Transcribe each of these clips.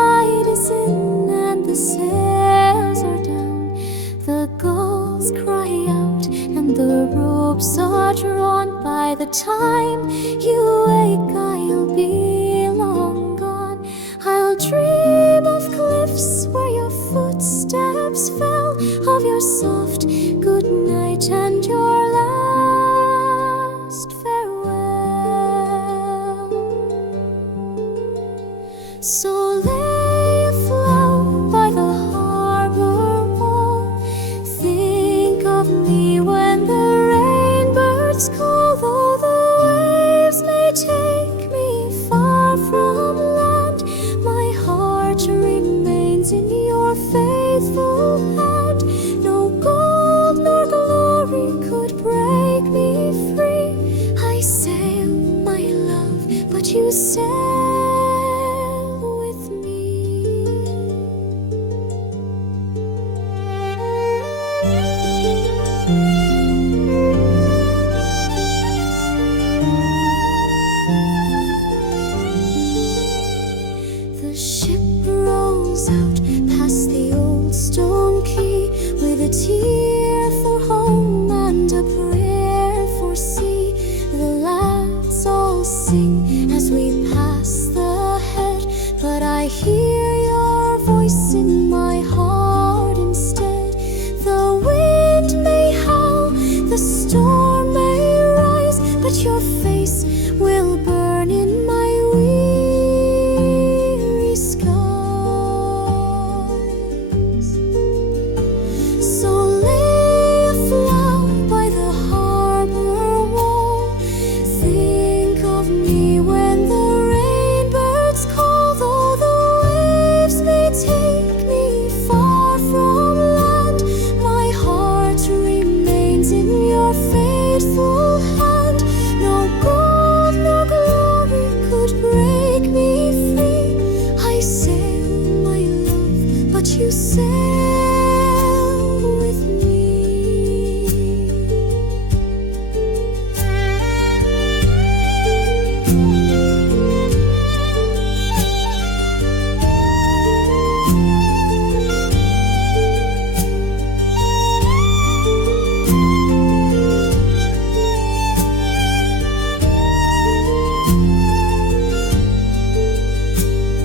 tide is in and the sails are down. The gulls cry out and the ropes are drawn. By the time you wake, I'll be long gone. I'll dream of cliffs where your footsteps fell, of your soft good night and your last farewell. So lay afloat by the harbor wall. Think of me when the rainbirds call, though the waves may take me far from land. My heart remains in your faithful hand. No gold nor glory could break me free. I sail, my love, but you sail with me. The ship rolls out past the old stone quay, with a tear for home and a prayer for sea. The lads all sing as we pass the head, but I hear your voice in my heart instead. The wind may howl, the storm may rise, but your face will burn in my weary skies. So lay afloat by the harbor wall. Think of me when the rainbirds call, though the waves may take me far from land. My heart remains in your faithful hand. No gold nor glory could break me free. I sail, my love, but you sail with me.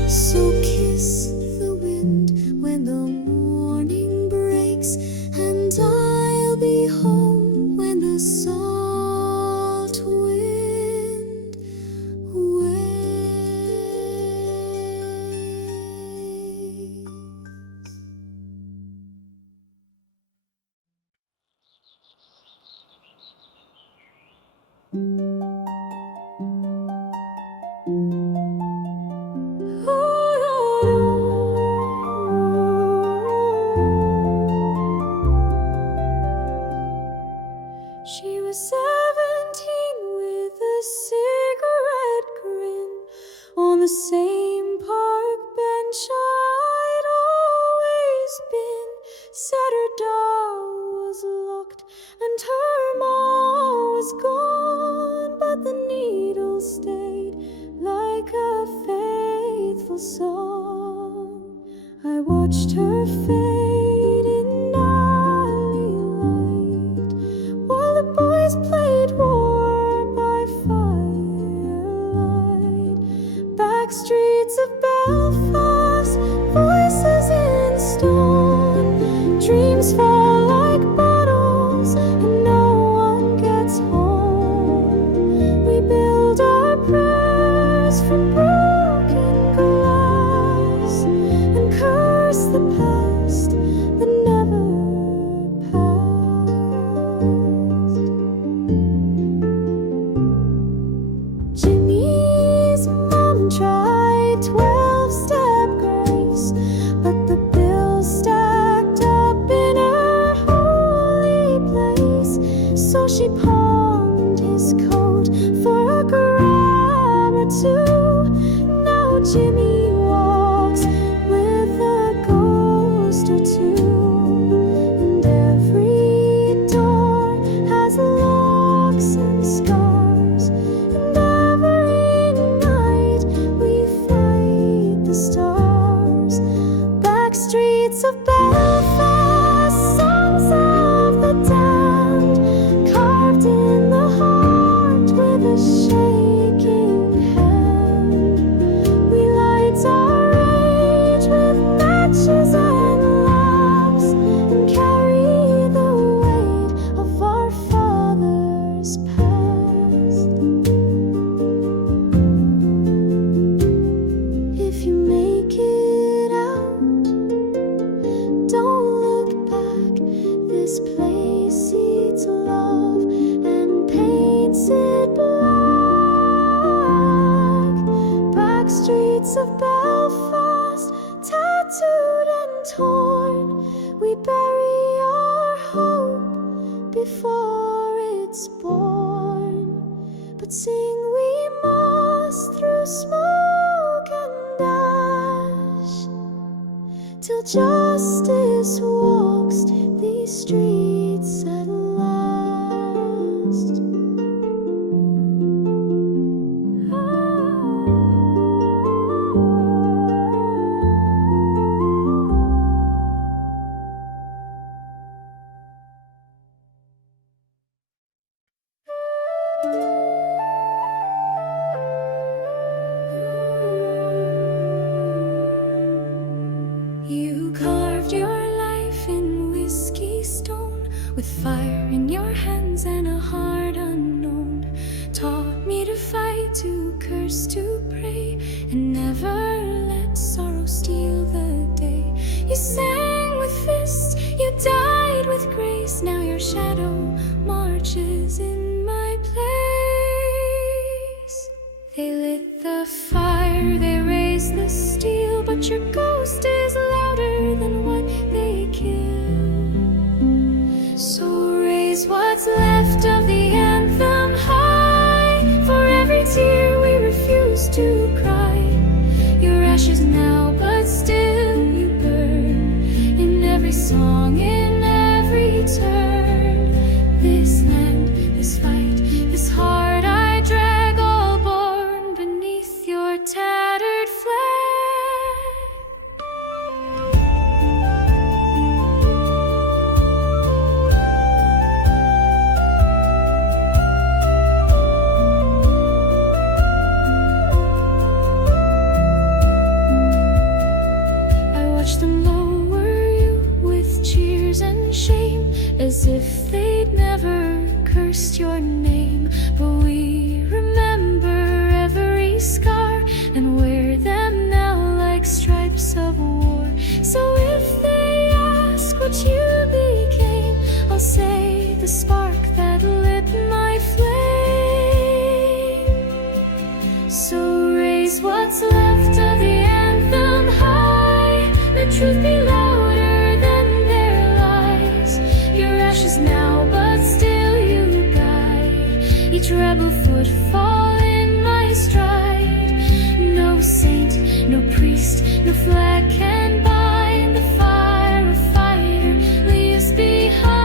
So kiss the wind when the morning breaks, and I'll be home when the salt wind wakes. She was 17 with a cigarette grin on the same park bench I'd always been. Said her door was locked and her mom was gone, but the needle stayed like a faithful song. I watched her fade in alley light while the boys played war by firelight. Back streets of Belfast, voices in stone. Dreams fall like bottles and no one gets home. We build our prayers from broken glass and curse the past of Belfast, songs of the damned, carved in the heart with a shaking hand. We light our rage with matches and laughs, and carry the weight of our fathers' past. If you make it out, don't look back. This place eats love and paints it black. Back streets of Belfast, tattooed and torn, we bury our hope before it's born. But sing we must through smoke and ash, till justice walks these streets at last. You carved your life in whiskey stone, with fire in your hands and a heart unknown. Taught me to fight, to curse, to pray, and never let sorrow steal the day. You sang with fists, you died with grace. Now your shadow marches in my place. They lit the fire, they raised the steel, but your ghost is louder than what they kill. So raise what's left of the anthem high, for every tear we refuse to cry. Your ashes now, but still you burn, in every song, in every turn. This land, this fight, this heart I drag, all born beneath your tattered flag. I watched them lower you with cheers and shame, as if they'd never cursed your name. But we remember every scar and wear them now like stripes of war. So if they ask what you became, I'll say the spark that lit my flame. So raise what's left of the anthem high, let truth be louder than their lies. Your ashes now, but still you guide each rebel footfall in my stride. No saint, no priest, no flag can bind the fire a fighter leaves behind.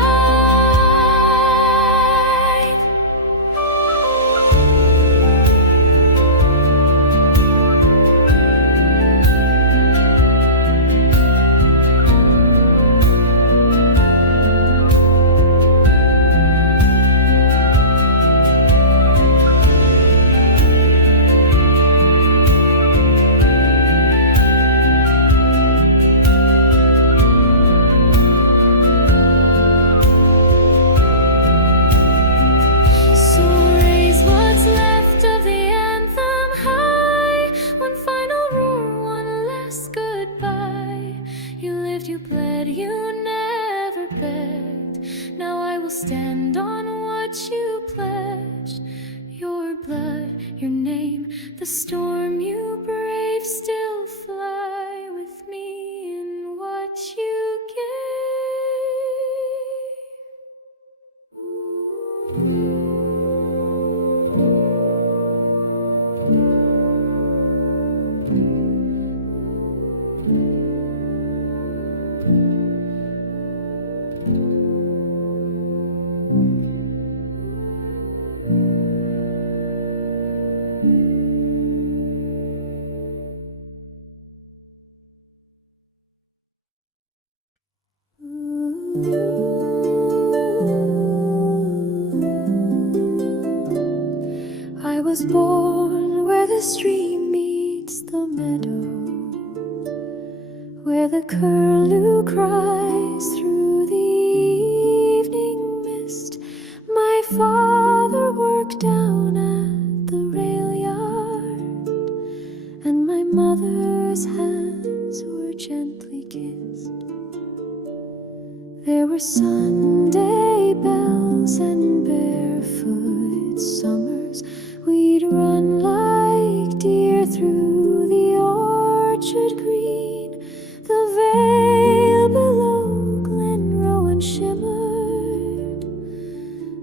So raise what's left of the anthem high, one final roar, one last goodbye. You lived, you bled, you never begged. Now I will stand on what you pledged. Your blood, your name, the storm you braved, still fly with me in what you gave. I was born where the stream meets the meadow, where the curlew cries through the evening mist. My father worked down at the rail yard, and my mother's hands were gently kissed. There were Sunday bells and barefoot summers. We'd run like deer through the orchard green. The vale below Glenrowan shimmered,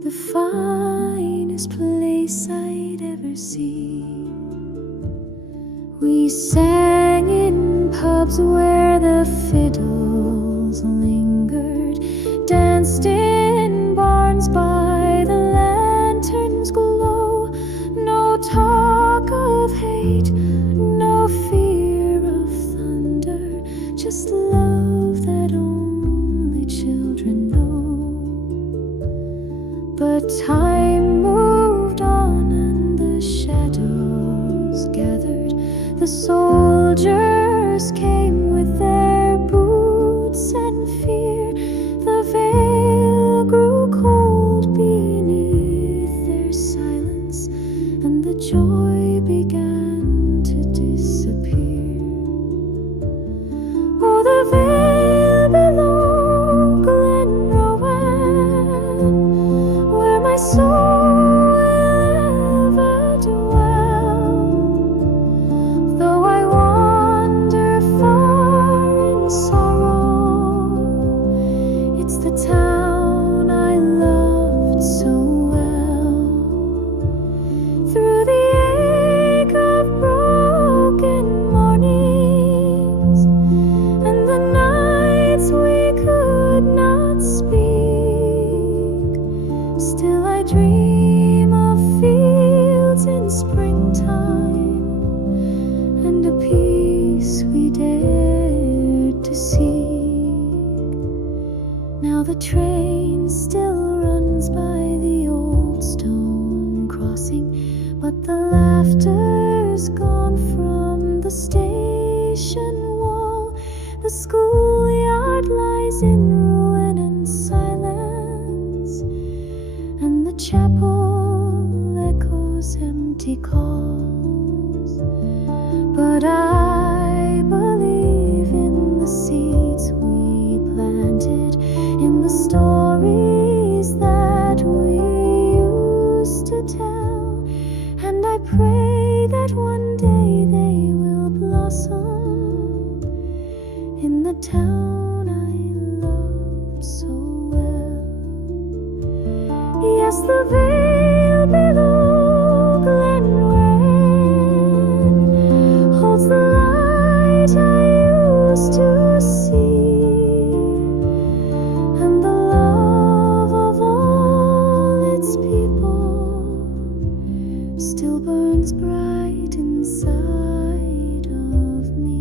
the finest place I'd ever seen. We sang in pubs where the fiddles lingered, danced in barns by the lantern's glow. No talk of hate, no fear of thunder, just love that only children know. But time moved on and the shadows gathered. The soldiers came with their boots and fear. The veil grew cold beneath their silence, and the joy began to disappear. Oh, the veil below Glenrowan, where my soul will ever dwell. Though I wander far in sorrow, it's the town I loved so well. Through the ache of broken mornings and the nights we could not speak, still I dream of fields in springtime and a peace we dared to seek. Now the train still runs by the old stone crossing, but the laughter's gone from the station wall. The schoolyard lies in ruin and silence, and the chapel echoes empty calls. But I believe in the seeds we planted, in the stories that we used to tell, and I pray that one day they will blossom in the town I loved so well. Yes, the veil below Glenrowan holds the light I used to see, and the love of all its people still burns bright inside of me.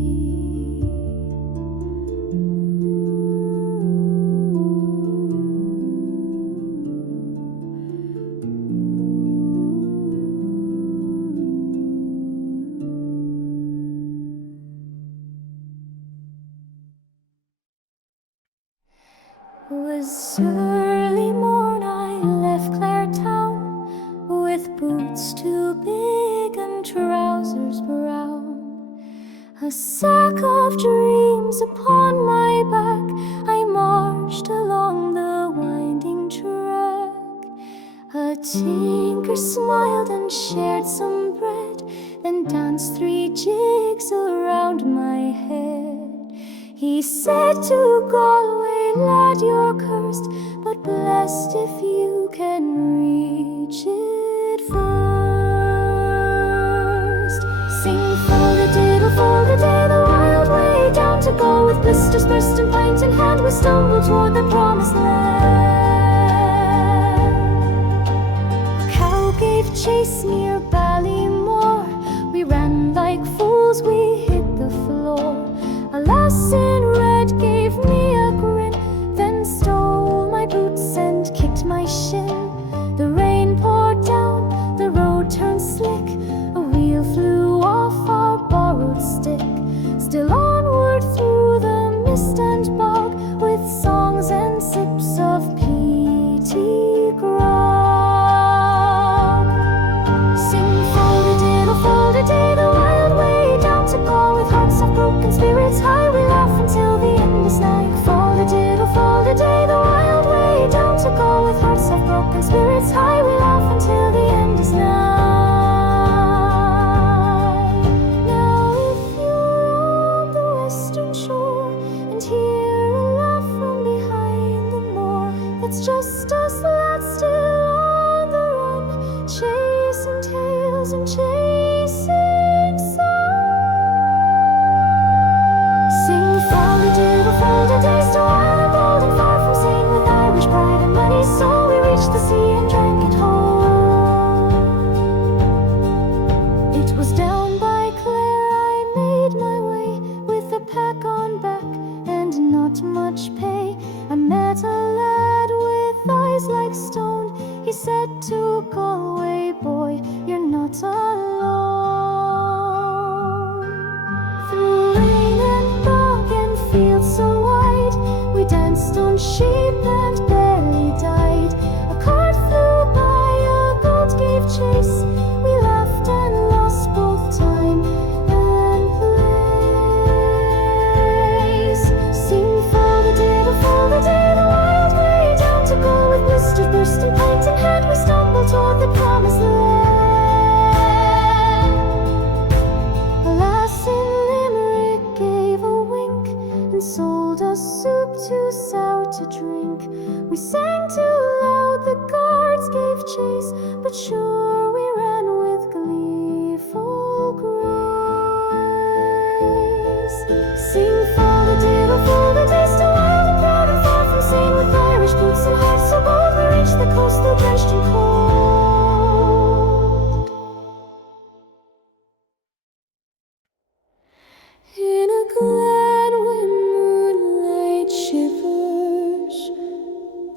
It was early morn I left Clare Town, with boots too big and trousers brown. A sack of dreams upon my back, I marched along the winding track. A tinker smiled and shared some bread, then danced 3 jigs around my head. He said to Galway, lad, you're cursed, but blessed if you can reach it first. Sing fold-a-diddle-fold-a-day, the wild way down to go. With blisters burst and pint in hand, we stumbled toward the promised land. A cow gave chase near Ballymore, we ran like fools, we hit the floor. A lass in red gave me a grin, then stole distant bog, with songs and sips of peaty grog. Sing fold-a-diddle-fold-a-day, the wild way down to go, with hearts of broken spirits high, we laugh until the end is nigh. Fold-a-diddle-fold-a-day, the wild way down to go, with hearts of broken spirits high, we laugh until the end is nigh. Now if you're on the western shore and hear a laugh from behind the moor, it's just us lads still on the run, chasing tales and chasing songs. Sing fold-a-diddle-fold-a-day, still wild and bold and far from sane, with Irish pride and money, so we reached the sea and drank it whole. It was down by Clare I made my way, with a pack on back and not much pay. I met a lad with eyes like stone. He said to Galway, boy, you're not alone. Through rain and bog and fields so wide, we danced on sheep and barely died. A cart flew by, a goat gave chase. We laughed and lost both time and place. Sing fold-a-diddle-fold-a-day, the wild way down to go, with blistered thirst and pint in hand, we stumbled toward the promised land. A lass in Limerick gave a wink and sold us soup too sour to drink. We sang too loud, the guards gave chase, but sure we ran with gleeful grace. Sing fold-a-diddle-fold-a-day, still wild and proud and far from sane, with Irish boots and hearts so bold, we reached the coast though drenched and cold. In a glen where moonlight shivers,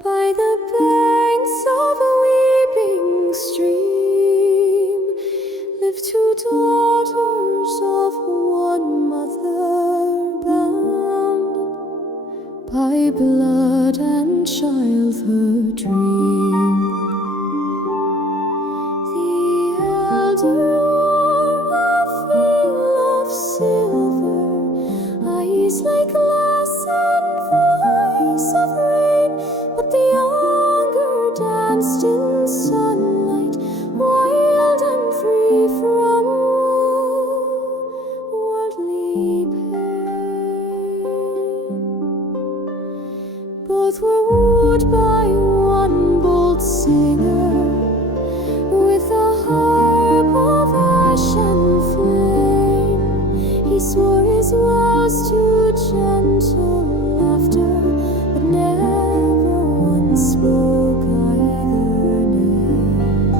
by the banks of a weeping stream, live two daughters of one mother, bound by blood and childhood dream. The elder wore a veil of silver, eyes like glass and voice of rain, but the younger danced in sunlight, wild and free from worldly pain. Both were wooed by one bold singer, with a harp of ash and flame. He swore his vows to gentle laughter, but never once spoke either name.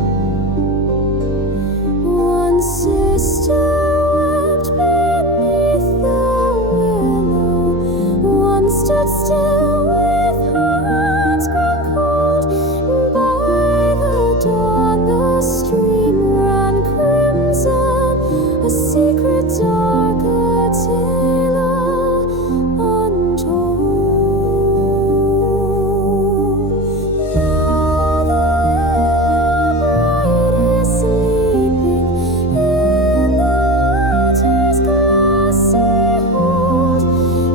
One sister wept beneath the willow, one stood still with hearts grown cold. By the dawn the stream ran crimson, a secret dark, a tale untold. Now the bride is sleeping in the water's glassy hold.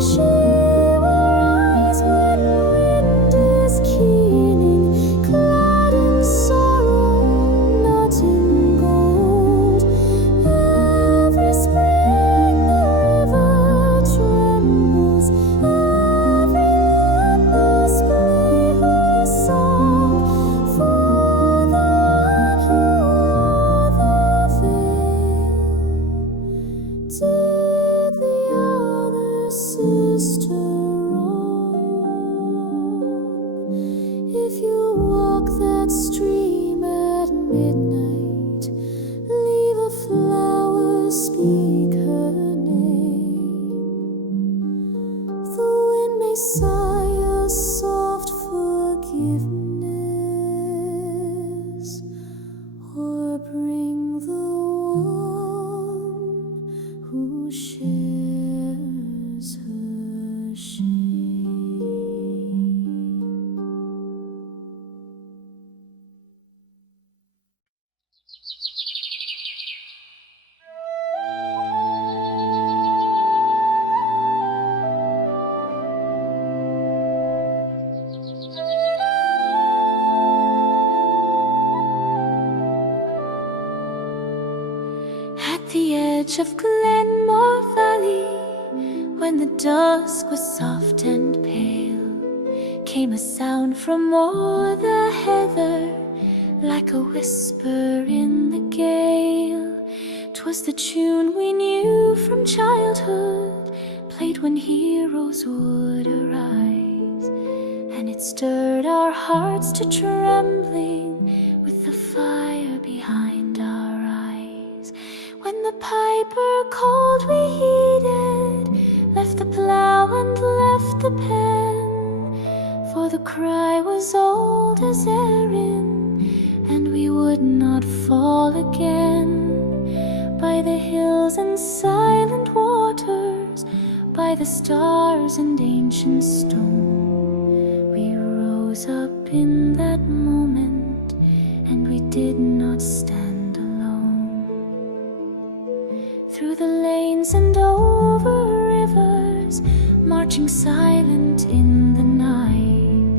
She will rise when wind is keening, clad in sorrow, not in gold. Every spring the river trembles, every land must play her song for the one who wore the veil. Did the other sister wrong? If you walk that stream at midnight, leave a flower, speak her name. The wind may sigh a soft forgiveness, or bring the one who shares her shame. edge of Glenmore Valley, when the dusk was soft and pale, came a sound from o'er the heather, like a whisper in the gale. 'Twas the tune we knew from childhood, played when heroes would arise, and it stirred our hearts to trembling with the fire behind our eyes. When the piper called, we heeded, left the plough and left the pen, for the cry was old as Erin, and we would not fall again. By the hills and silent waters, by the stars and ancient stone, we rose up in that moment, and we did not stand alone. Through the lanes and over rivers, marching silent in the night,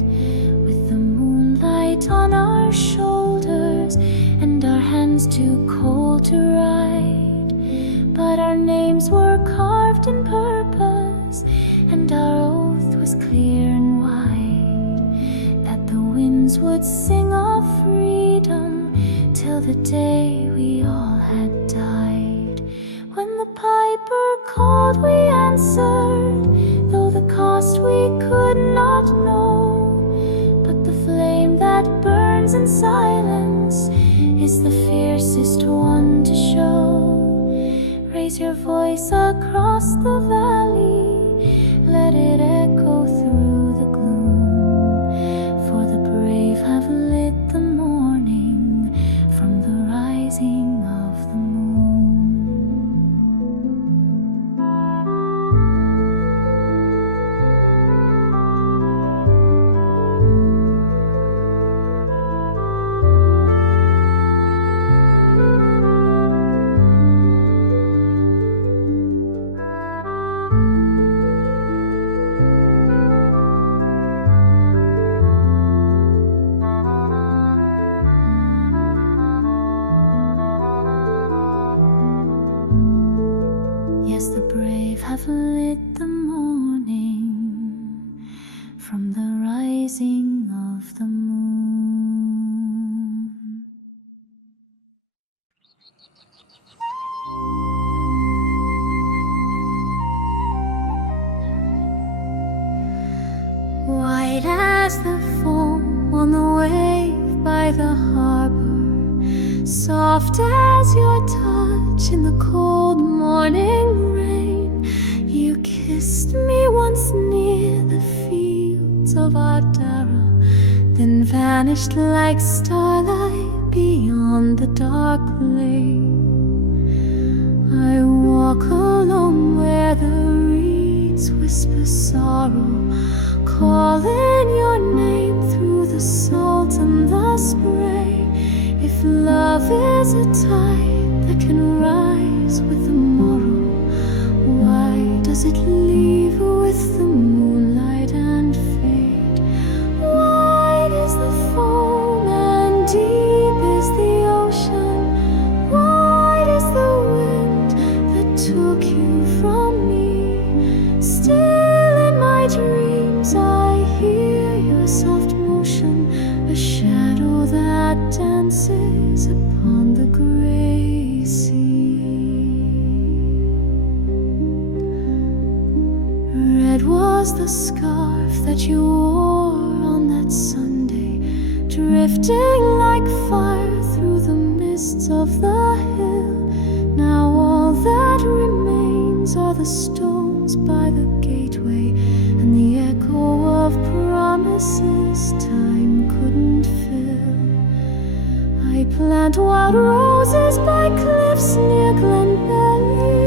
with the moonlight on our shoulders and our hands too cold to ride. But our names were carved in purpose, and our oath was clear and wide, that the winds would sing of freedom till the day we all had died. When the piper called, we answered, though the cost we could not know. But the flame that burns in silence is the fiercest one to show. Raise your voice across the valley, let it echo through the gloom, for the brave have lit the morning from the rising of the moon. Yes, the brave have lit the morning from the rising of the moon. White as the foam on the wave by the harbor, soft as your touch in the cold morning rain, you kissed me once near the fields of Ardara, then vanished like starlight beyond the dark lane. I walk alone where the reeds whisper sorrow, calling your name through the salt and the spray. If love is a tide that can rise with the morrow, why does it leave with the moonlight and fade? Wide is the foam and deep is the ocean. Wide is the wind that took you from me. Still in my dreams I hear your soft motion, a shadow that dances upon the gray sea. Red was the scarf that you wore on that Sunday, drifting like fire through the mists of the hill. Now all that remains are the stones by the gateway, and the echo of promises time couldn't fill. I plant wild roses by cliffs near Glenbelly,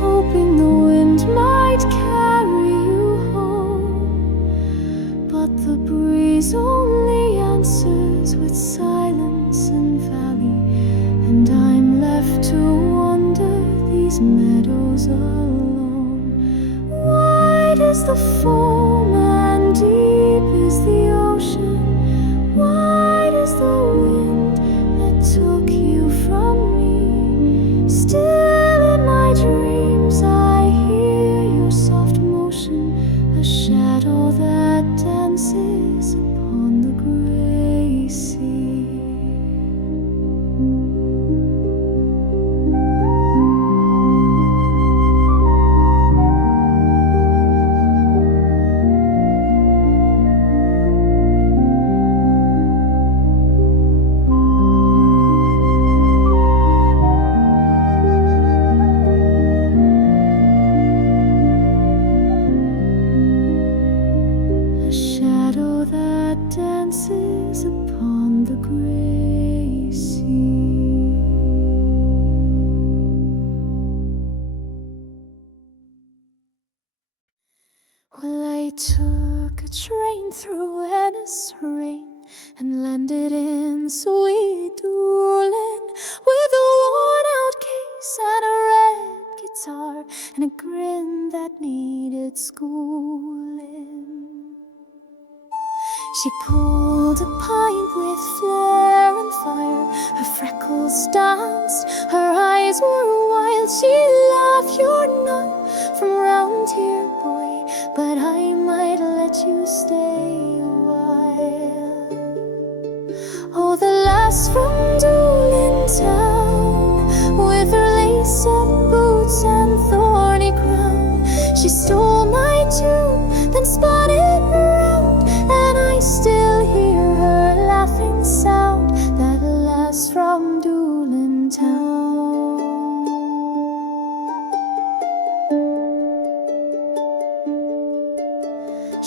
hoping the wind might carry you home. But the breeze only answers with silence and valley, and I'm left to wander these meadows alone. Wide is the foam and deep is the ocean. Wide is the wind that took you from me. Still dances upon the grey sea. Well, I took a train through Venice rain and landed in sweet Doolin with a worn-out case and a red guitar and a grin that needed schooling. She pulled a pint with flair and fire, her freckles danced, her eyes were wild. She laughed, "You're not from round here, boy, but I might let you stay a while." Oh, the lass from Doolin town, with her lace-up boots and thorny crown, she stole my tune, then spun it round, and I still hear her laughing sound, that lass from Doolin town.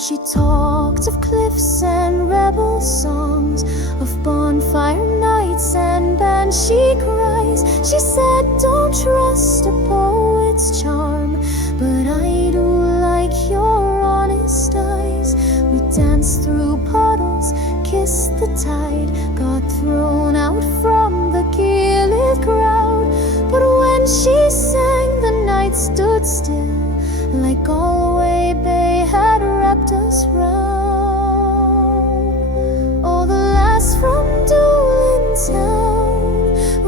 She talked of cliffs and rebel songs, of bonfire nights and banshee cries. She said, "Don't trust a poet's charm, but I do like your honest eyes." We danced through puddles, kissed the tide, got thrown out from the gilded crowd. But when she sang, the night stood still, like Galway Bay had wrapped us round. Oh, the lass from Doolin town,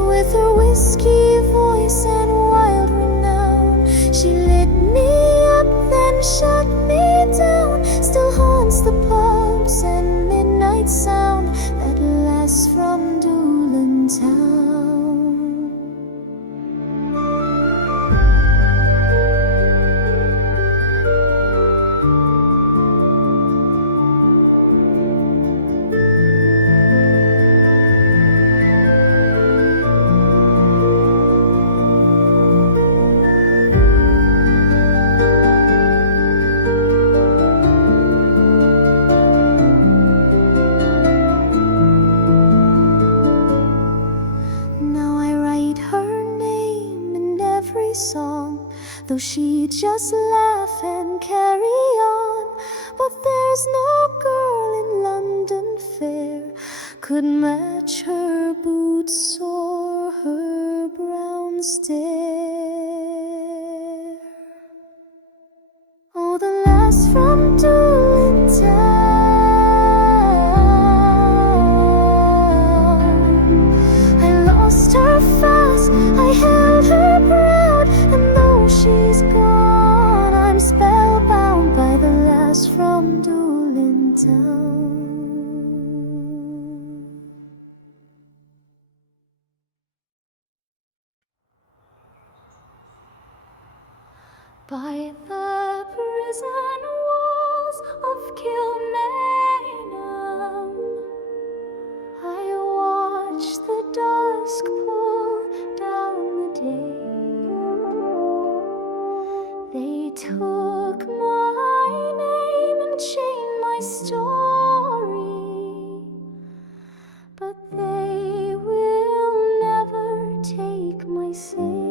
with her whiskey voice and wild renown, she lit me up, then shut me down, still haunts the pubs and midnight sound, that lass from Doolin town. Song, though she'd just laugh and carry on. But there's no girl in London fair could match her boots or her brown stare. Oh, the lass from Doolin town, I lost her fast, I held her proud, and though she's gone, I'm spellbound by the lass from Doolin town. By the prison walls of Kilmainham, I watch the dusk pull down the day. They took my name and chained my story, but they will never take my say.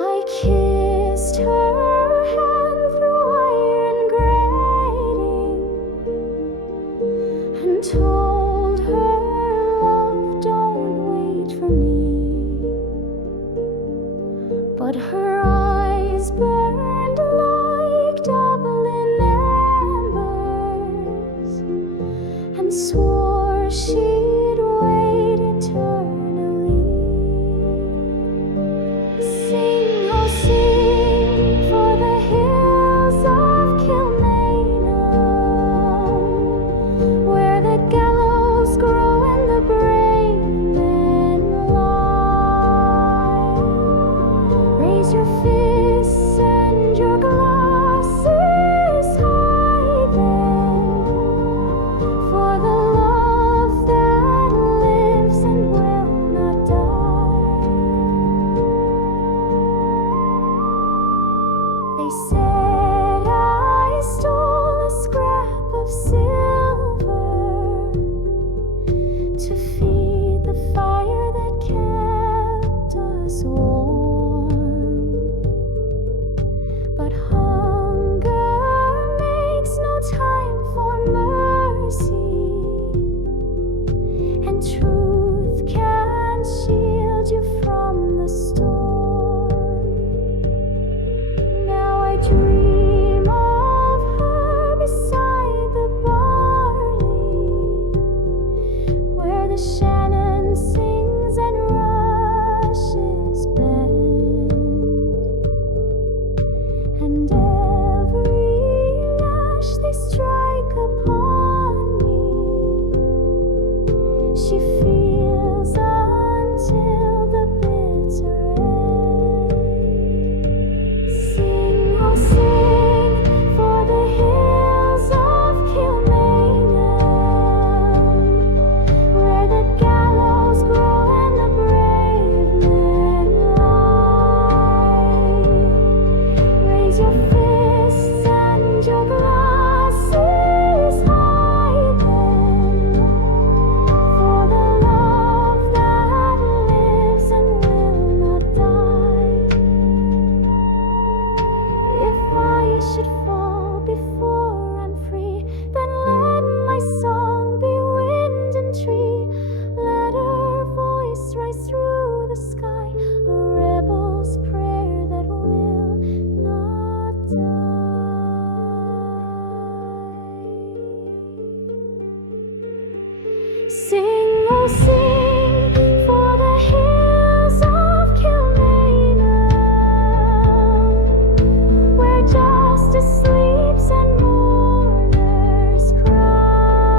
I kissed her hand through iron grating and told her, "Love, don't wait for me." But her eyes burned like Dublin embers and swore she'd wait eternally. Sing, oh sing, for the hills of Kilmainham, where the gallows grow and the brave men lie. Raise your fists and your glasses high then, for the love that lives and will not die. They said I stole a scrap of silver dream of her beside the barley, where the Shannon sings and rushes bend, and every lash they strike upon me, she feels until the bitter end. Sing, oh sing, for the hills of Kilmainham, where the gallows grow and the brave men lie. Raise your fists and your glasses high then, for the love that lives and will not die. If I should fall before I'm free, then let my song be wind and tree. Let her voice rise through the sky, a rebel's prayer that will not die. Sing, oh sing, for the hills of Kilmainham, where justice sleeps and mourners cry.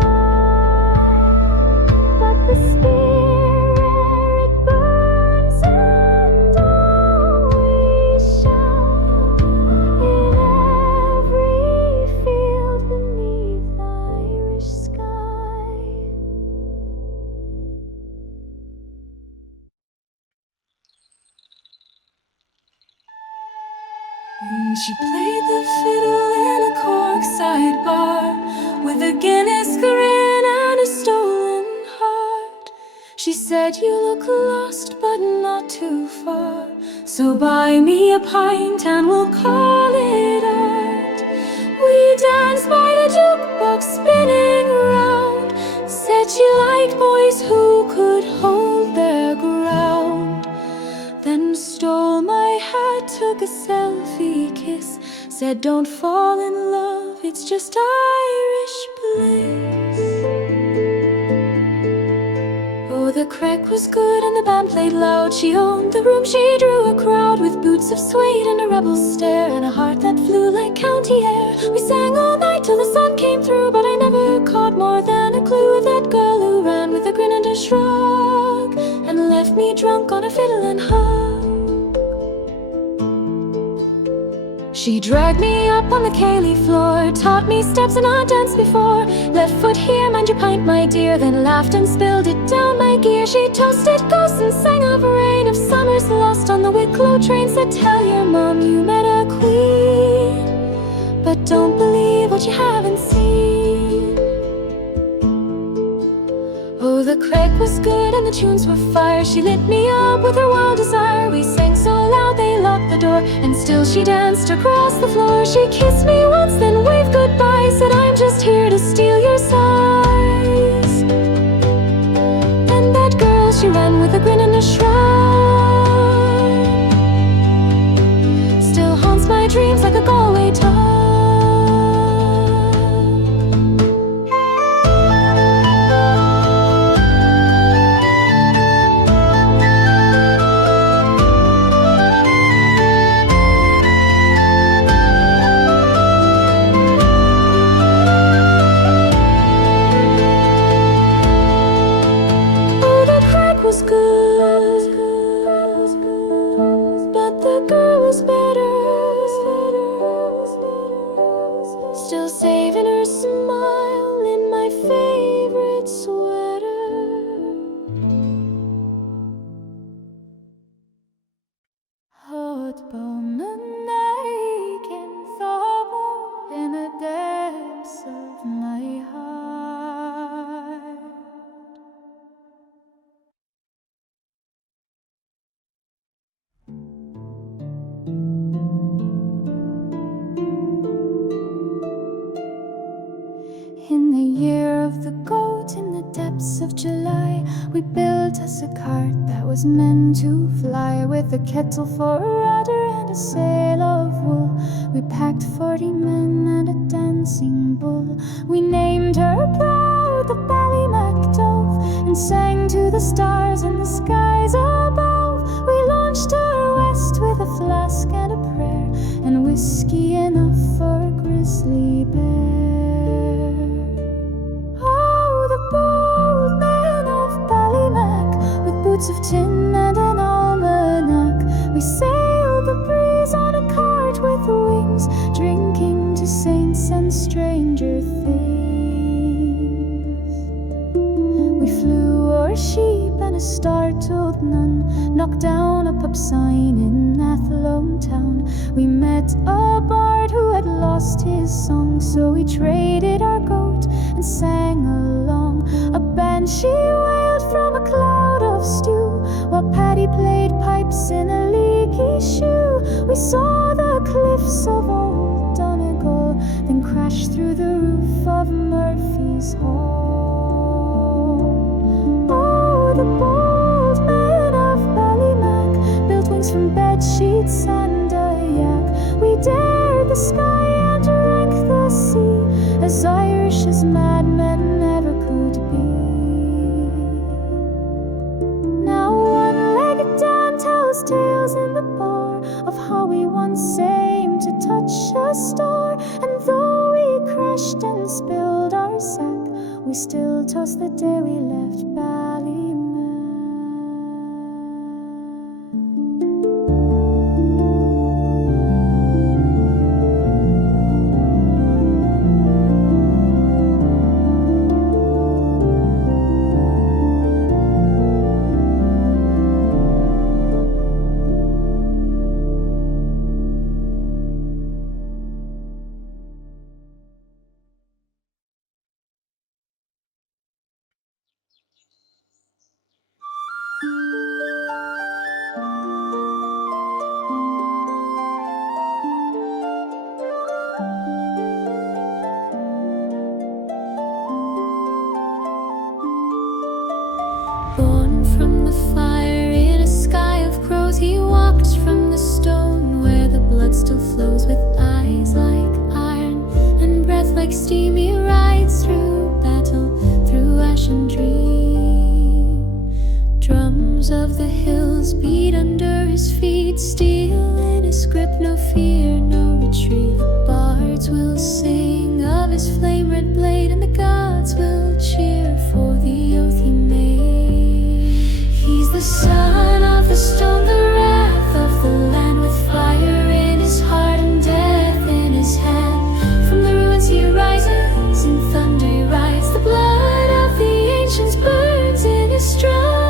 But the spirit burns, and always shall, in every field beneath Irish sky. She played the fiddle in a Corkside bar, with a Guinness grin and a stolen heart. She said, you look lost but not too far, so buy me a pint and we'll call it art. We danced by the jukebox spinning round, said she liked boys who could hold their ground. Then stole my hat, took a selfie kiss, said don't fall in love, it's just Irish bliss. Oh, the crack was good and the band played loud. She owned the room, she drew a crowd with boots of suede and a rebel stare, and a heart that flew like county air. We sang all night till the sun came through, but I never caught more than a clue of that girl who ran with a grin and a shrug, and left me drunk on a fiddle and hug. She dragged me up on the Cayley floor, taught me steps and I'd danced before. Left foot here, mind your pint, my dear, then laughed and spilled it down my gear. She toasted ghosts and sang of rain, of summers lost on the Wicklow train. Said tell your mom you met a queen, but don't believe what you haven't seen. Oh, the crack was good and the tunes were fire. She lit me up with her wild desire. We sang so loud they locked the door, and still she danced across the floor. She kissed me once, then waved goodbye, said I'm just here to steal your sighs. And that girl, she ran with a grin and a shrug, still haunts my dreams like a Galway tug. Was good, but the girl was better. Still saving her smile in my favorite sweater. Hotbone and aching thought in the depths of my heart. In the year of the goat, in the depths of July, we built us a cart that was meant to fly, with a kettle for a rudder and a sail of wool. We stars in the skies above. We launched her west with a flask and a prayer, and whiskey enough for a grizzly bear. Oh, the bold men of Ballymac, with boots of tin and an almanac. We sailed the breeze on a cart with wings, drinking to saints and stranger things. We flew o'er sheep and a startled nun knocked down a pub sign in Athlone town. We met a bard who had lost his song, so we traded our goat and sang along. A banshee wailed from a cloud of stew, while Paddy played pipes in a leaky shoe. We saw the cliffs of old Donegal, then crashed through the roof of Murphy's Hall. Oh, the bold men of Ballymac built wings from bed sheets and a yak. We dared the sky and drank the sea, as Irish as madmen ever could be. Now one-legged Dan tells tales in the bar of how we once aimed to touch a star, and though we crashed and spilled our sack, we still toss the day we left Ballymac. Born from the fire in a sky of crows, he walked from the stone where the blood still flows, with eyes like iron and breath like steam. He rides through battle, through ash and dream. Drums of the hills beat under his feet, steel in his grip, no fear, no retreat. The bards will sing of his flame-red blade, and the gods will cheer for the oath he made. He's the son of the stone, the wrath of the land, with fire in his heart and death in his hand. From the ruins he rises, in thunder he rides. The blood of the ancients burns in his stride.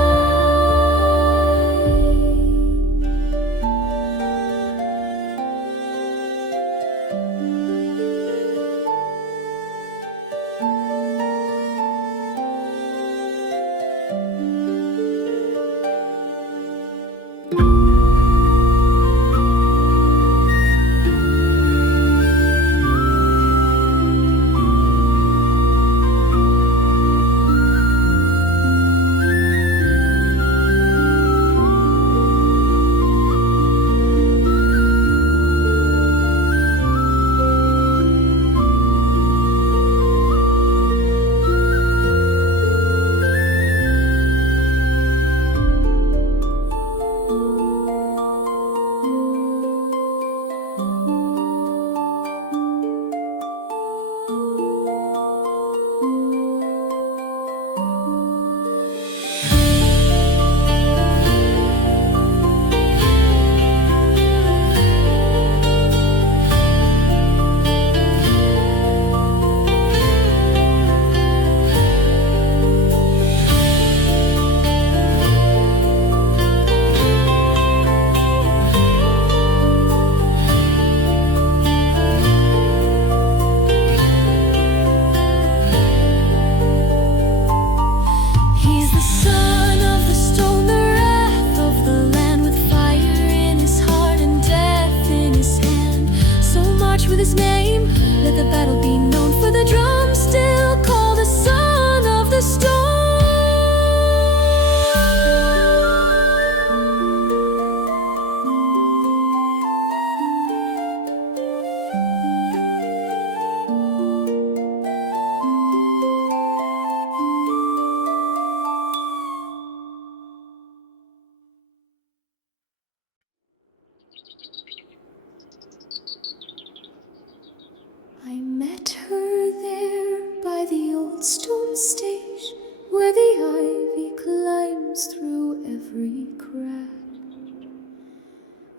old stone stage where the ivy climbs through every crack.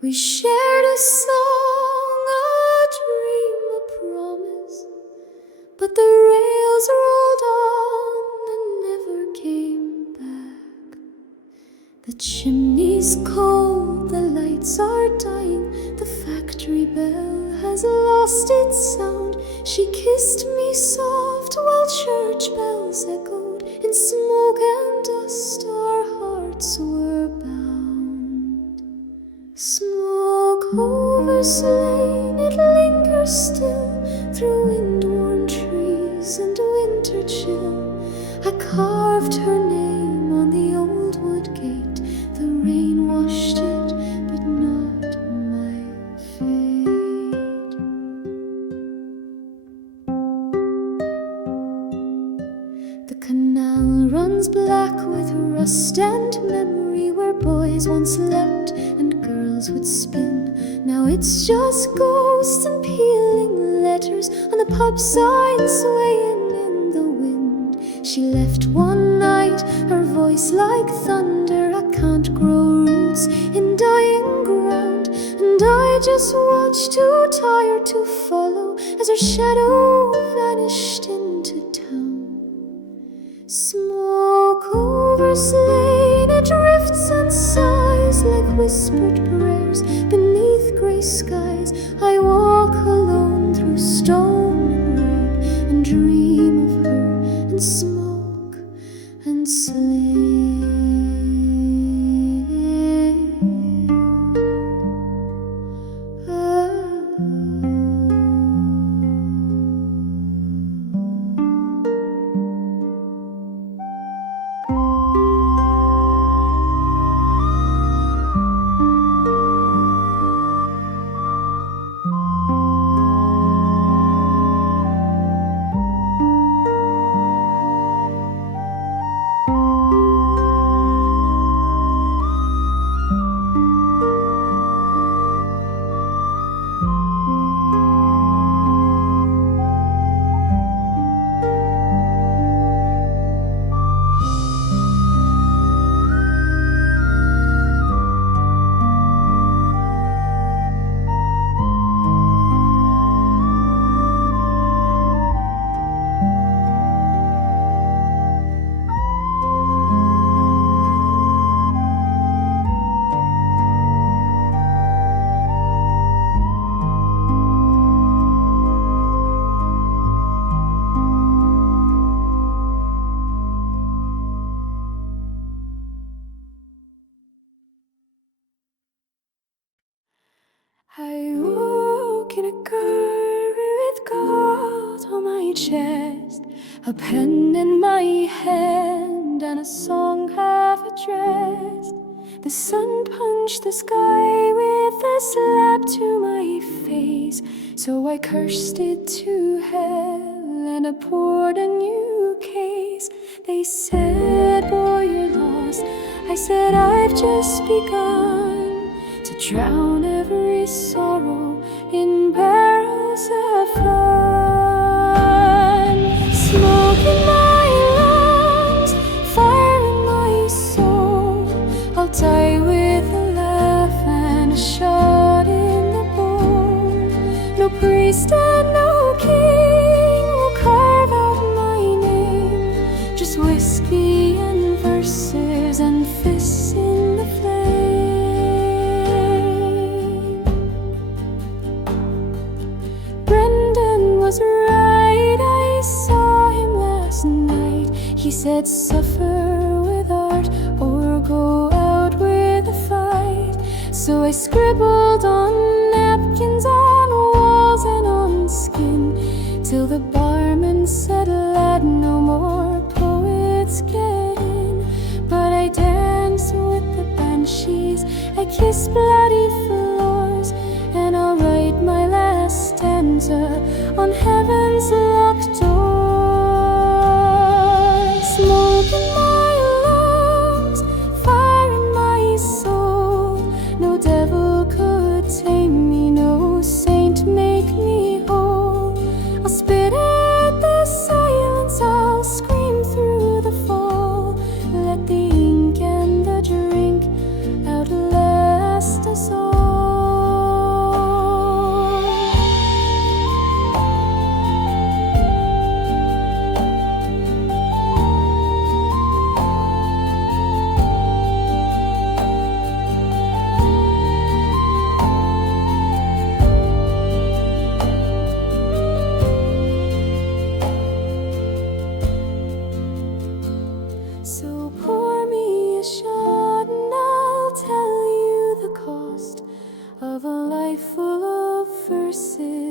We shared a song, a dream, a promise, but the rails rolled on and never came back. The chimney's cold, the lights are dying, the factory bell has lost its sound. She kissed me soft while church bells echoed. In smoke and dust our hearts were bound. Smoke over slain, it lingers still through wind-worn trees and winter chill. I carved her name on the old wood gate. The rain washed it, but not my fate. The canal runs black with rust and memory, where boys once leapt and girls would spin. Now it's just ghosts and peeling letters on the pub sign swaying in the wind. She left one night, her voice like thunder. I can't grow roots in dying ground, and I just watched, too tired to follow, as her shadow vanished into town. Smoke over slain, it drifts and sighs like whispered prayers beneath grey skies. I walk alone through stone and rain and dream of her and smoke and slain. I woke in a curve with gold on my chest, a pen in my hand, and a song half addressed. The sun punched the sky with a slap to my face, so I cursed it to hell and I poured a new case. They said, boy, you're lost. I said, I've just begun to drown every sorrow in barrels of fun. Smoke in my lungs, fire in my soul. I'll die with a laugh and a shot in the bowl. No priest and no king will carve out my name, just whiskey and verses and fists in the flame. Was right, I saw him last night. He said, suffer with art or go out with a fight. So I scribbled on napkins, on walls and on skin, till the barman said, lad, no more poets get in. But I danced with the banshees, I kissed bloody floors, and I'll write my last stanza on heaven's locked door. Smoke in my lungs, fire in my soul. No devil could tame me, no saint make me whole. I'll spit at the silence, I'll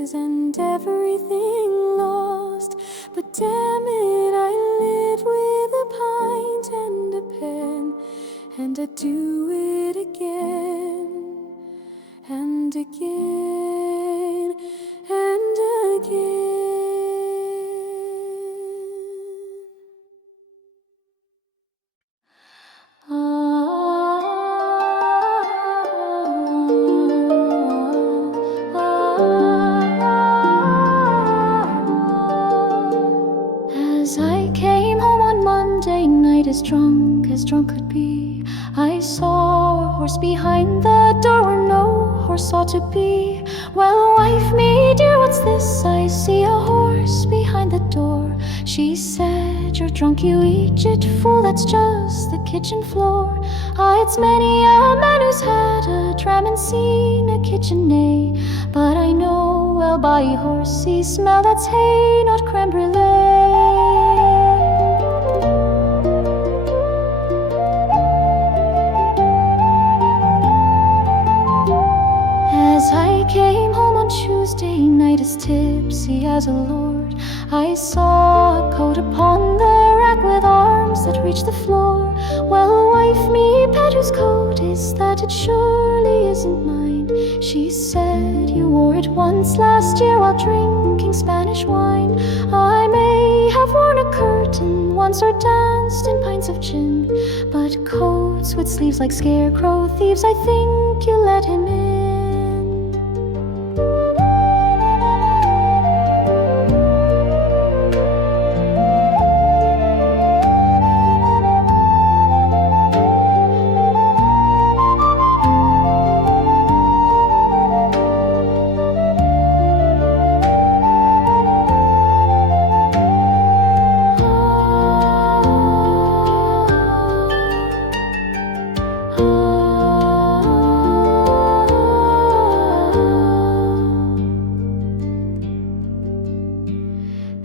tears and everything lost. But damn it, I live with a pint and a pen, and I do it again and again and again. As I came home on Monday night, as drunk could be, I saw a horse behind the door where no horse ought to be. Well, wife, me dear, what's this? I see a horse behind the door. She said, you're drunk, you idiot fool, that's just the kitchen floor. Ah, it's many a man who's had a dram and seen a kitchen neigh, but I know well by horsey smell that's hay, not creme brulee. As I came home on Tuesday night, as tipsy as a lord, I saw a coat upon the rack with arms that reached the floor. Well, wife, me pet, whose coat is that? It surely isn't mine. She said, you wore it once last year while drinking Spanish wine. I may have worn a curtain once or danced in pints of gin, but coats with sleeves like scarecrow thieves, I think you let him in.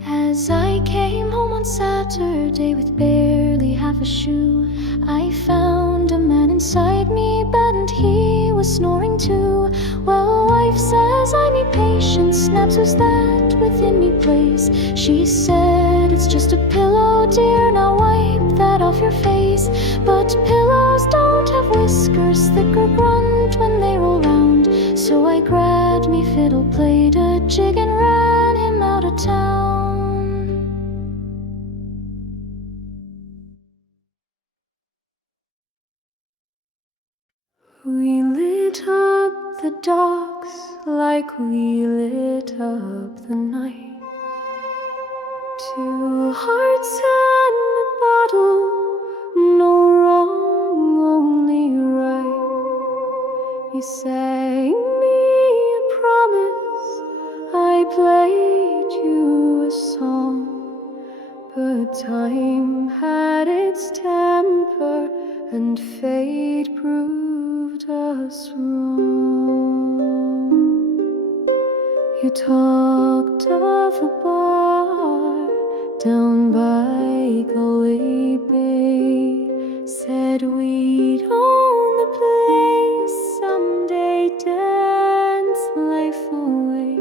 As I came home on Saturday with barely half a shoe, I found a man inside me bed and he was snoring too. Well, wife, says I need patience, snaps, who's that within me plays? She said, it's just a pillow, dear, now wipe that off your face. But pillows don't have whiskers, thick or grunt when they roll round, so I grabbed me fiddle, played a jig and ran him out of town. We lit up the docks like we lit up the night. 2 hearts and a bottle, no wrong, only right. You sang me a promise, I played you a song, but time had its temper and fate proved us wrong. You talked of a bar down by Galway Bay, said we'd own the place someday, dance life away.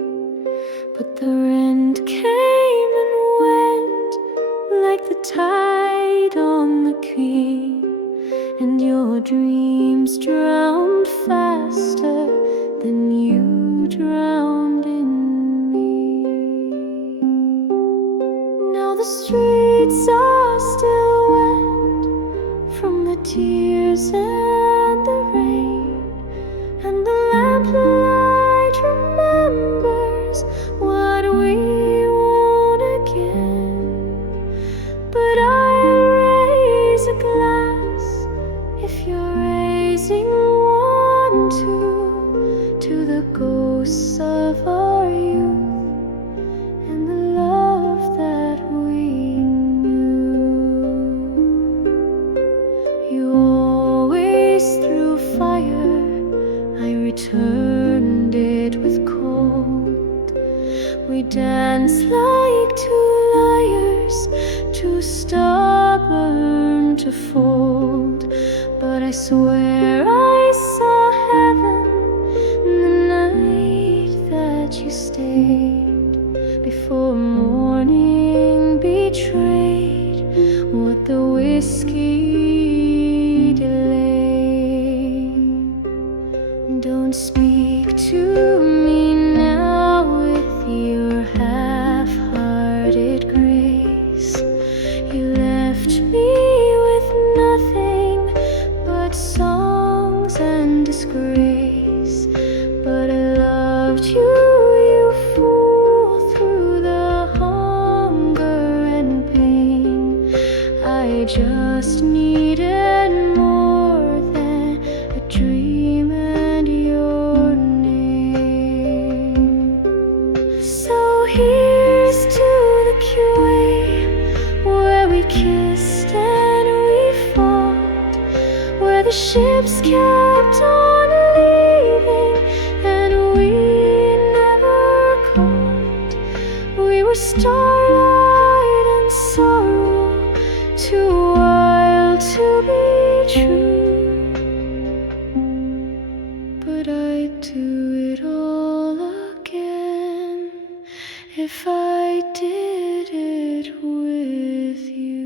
But the rent came and went like the tide on the quay, and your dreams drowned faster than you drowned in me. Now the streets are still wet from the tears and the rain, and the lamplight remembers what we won't again. But I'll raise a glass if you're raising one too, to the ghosts of our youth and the love that we knew. You always threw fire, I returned it with cold. We danced like 2 liars, too stubborn to fold. But I swear I saw heaven the night that you stayed. before morning betrayed what the whiskey delayed. Don't speak to me now with your half-hearted grace. You left me with nothing but songs and disgrace. But I loved you, you fool, through the hunger and pain. I just needed more than a dream and your name. So here's to the quay where we kissed and we fought, where the ships kept on leaving and we never caught. We were starlight and sorrow, too wild to be true. But I'd do it all again if I did it with you.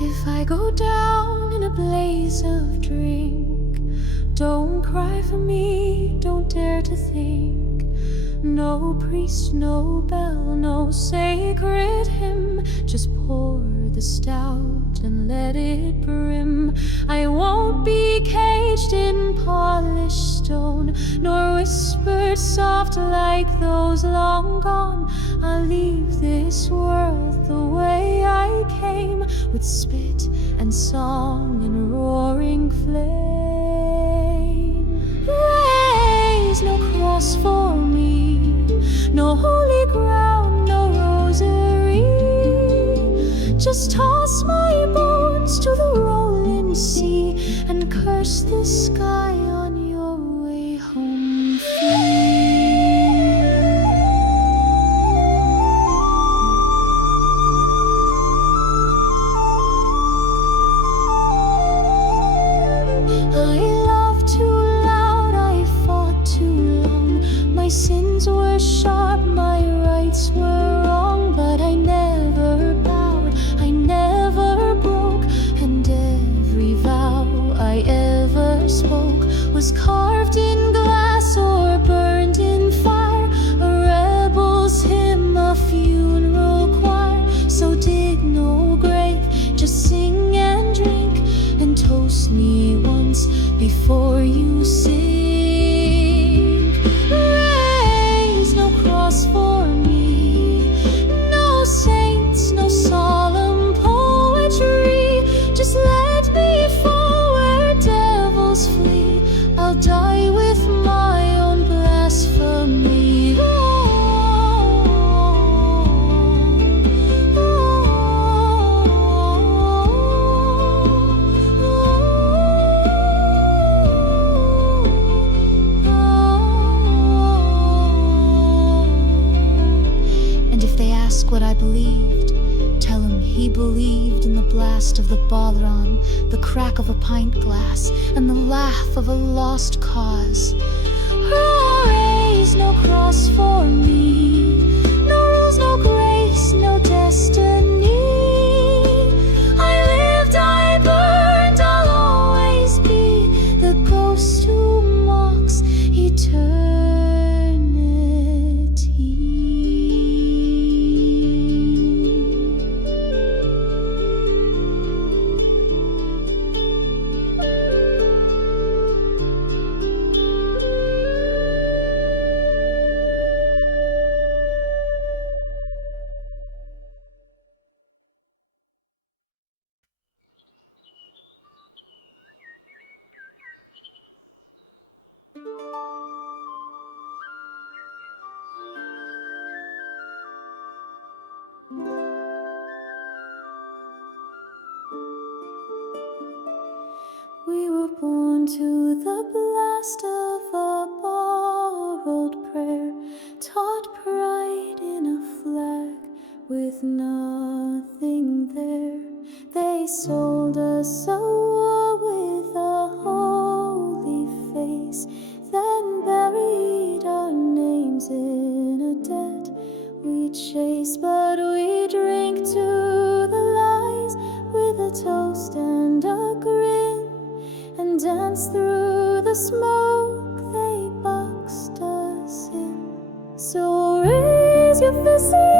If I go down in a blaze of drink, don't cry for me, don't dare to think. No priest, no bell, no sacred hymn. Just pour the stout and let it brim. I won't be caged in polished stone, nor whispered soft like those long gone. I'll leave this world the way I came, with spit and song and roaring flame. Raise no cross for me, no holy ground, no rosary. Just toss my bones to the rolling sea and curse the sky on your way home free. I loved too loud, I fought too long. My sins were sharp, my rights were wrong. But I never bowed, I never broke. And every vow I ever spoke was carved in glass or burned in fire. A rebel's hymn, a funeral choir. So dig no grave, just sing and drink, and toast me once before you sink. Raise no cross for me, no saints, no solemn poetry. Just let me fall where devils flee. I'll die with my own blasphemy. What I believed, tell him he believed in the blast of the balaran, the crack of a pint glass, and the laugh of a lost cause. Raise no cross for me, no rules, no grace, no destiny. I lived, I burned, I'll always be the ghost who mocks eternity. We were born to the blast of a borrowed prayer, taught pride in a flag with nothing there. They sold us a war with a holy face, then buried our names in a debt we chase. But we drink to the lies with a toast and a grin, and dance through the smoke they boxed us in. So raise your fists.